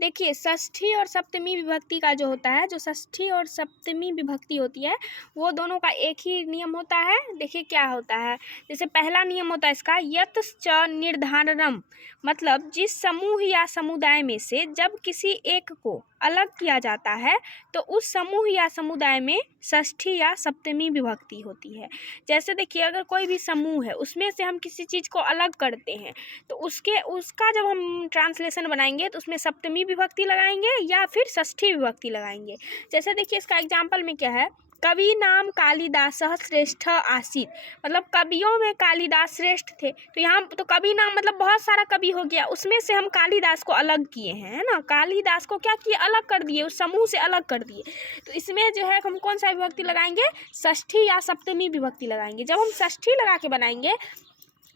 देखिए षष्ठी और सप्तमी विभक्ति का जो होता है, जो षष्ठी और सप्तमी विभक्ति होती है वो दोनों का एक ही नियम होता है। देखिए क्या होता है, जैसे पहला नियम होता है इसका यतश्च निर्धारणम, मतलब जिस समूह या समुदाय में से जब किसी एक को अलग किया जाता है तो उस समूह या समुदाय में षष्ठी या सप्तमी विभक्ति होती है। जैसे देखिए अगर कोई भी समूह है उसमें से हम किसी चीज़ को अलग करते हैं तो उसका जब हम ट्रांसलेशन बनाएंगे तो उसमें सप्तमी विभक्ति लगाएंगे या फिर षष्ठी विभक्ति लगाएंगे। जैसे देखिए इसका एग्जाम्पल में क्या है, कवि नाम कालिदास श्रेष्ठ आसीत, मतलब कवियों में कालिदास श्रेष्ठ थे। तो यहाँ तो कवि नाम मतलब बहुत सारा कवि हो गया, उसमें से हम कालिदास को अलग किए हैं, है ना। कालिदास को क्या किए, अलग कर दिए, उस समूह से अलग कर दिए। तो इसमें जो है हम कौन सा विभक्ति लगाएंगे, षष्ठी या सप्तमी विभक्ति लगाएंगे। जब हम षष्ठी लगा के बनाएंगे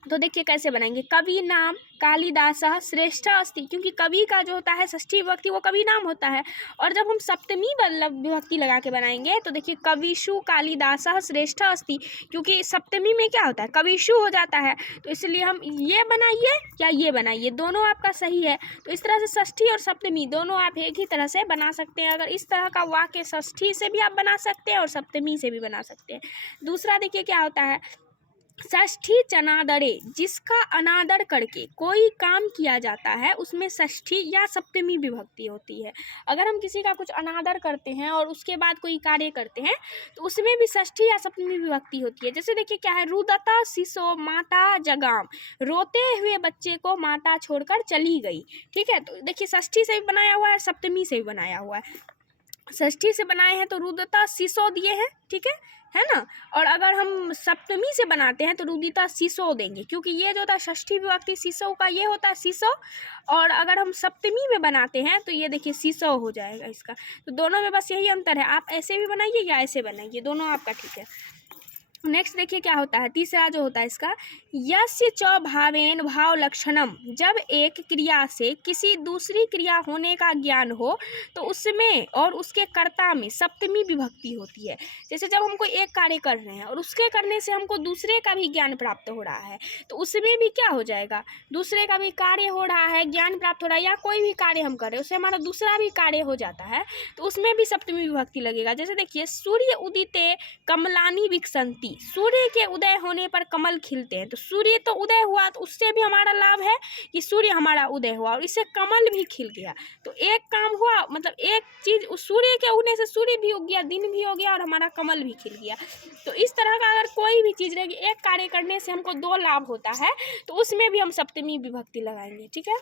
तो देखिए कैसे बनाएंगे, कवि नाम कालिदास श्रेष्ठ अस्ति, क्योंकि कवि का जो होता है षष्ठी विभक्ति वो कवि नाम होता है। और जब हम सप्तमी विभक्ति लगा के बनाएंगे तो देखिए कविषु कालिदास श्रेष्ठ अस्ति, क्योंकि सप्तमी में क्या होता है, कविषु हो जाता है। तो इसलिए हम ये बनाइए या ये बनाइए, दोनों आपका सही है। तो इस तरह से षष्ठी और सप्तमी दोनों आप एक ही तरह से बना सकते हैं। अगर इस तरह का वाक्य षष्ठी से भी आप बना सकते हैं और सप्तमी से भी बना सकते हैं। दूसरा देखिए क्या होता है, षष्ठी चनादरे, जिसका अनादर करके कोई काम किया जाता है उसमें षष्ठी या सप्तमी विभक्ति होती है। अगर हम किसी का कुछ अनादर करते हैं और उसके बाद कोई कार्य करते हैं तो उसमें भी षष्ठी या सप्तमी विभक्ति होती है। जैसे देखिए क्या है, रुदता शिशो माता जगाम, रोते हुए बच्चे को माता छोड़कर चली गई। ठीक है, तो देखिए षष्ठी से भी बनाया हुआ है, सप्तमी से भी बनाया हुआ है। षष्ठी से बनाए हैं तो रुदता शिशो दिए हैं, ठीक है ना। और अगर हम सप्तमी से बनाते हैं तो रुदिता शिशो देंगे, क्योंकि ये जो होता है षष्ठी विभक्ति शिशो का ये होता है शिशो। और अगर हम सप्तमी में बनाते हैं तो ये देखिए शिशो हो जाएगा इसका। तो दोनों में बस यही अंतर है, आप ऐसे भी बनाइए या ऐसे बनाइए, दोनों आपका ठीक है। नेक्स्ट देखिए क्या होता है, तीसरा जो होता है इसका, यस्य च भावेन भाव लक्षणम, जब एक क्रिया से किसी दूसरी क्रिया होने का ज्ञान हो तो उसमें और उसके कर्ता में सप्तमी विभक्ति होती है। जैसे जब हम कोई एक कार्य कर रहे हैं और उसके करने से हमको दूसरे का भी ज्ञान प्राप्त हो रहा है तो उसमें भी क्या हो जाएगा, दूसरे का भी कार्य हो रहा है, ज्ञान प्राप्त हो रहा है, या कोई भी कार्य हम कर रहे हैं उससे हमारा दूसरा भी कार्य हो जाता है तो उसमें भी सप्तमी विभक्ति लगेगा। जैसे देखिए सूर्य उदिते कमलानी विकसंती, सूर्य के उदय होने पर कमल खिलते हैं। तो सूर्य तो उदय हुआ तो उससे भी हमारा लाभ है कि सूर्य हमारा उदय हुआ और इससे कमल भी खिल गया। तो एक काम हुआ, मतलब एक चीज, उस सूर्य के उगने से सूर्य भी उग गया, दिन भी हो गया और हमारा कमल भी खिल गया। तो इस तरह का अगर कोई भी चीज रहेगी, एक कार्य करने से हमको दो लाभ होता है तो उसमें भी हम सप्तमी विभक्ति लगाएंगे। ठीक है।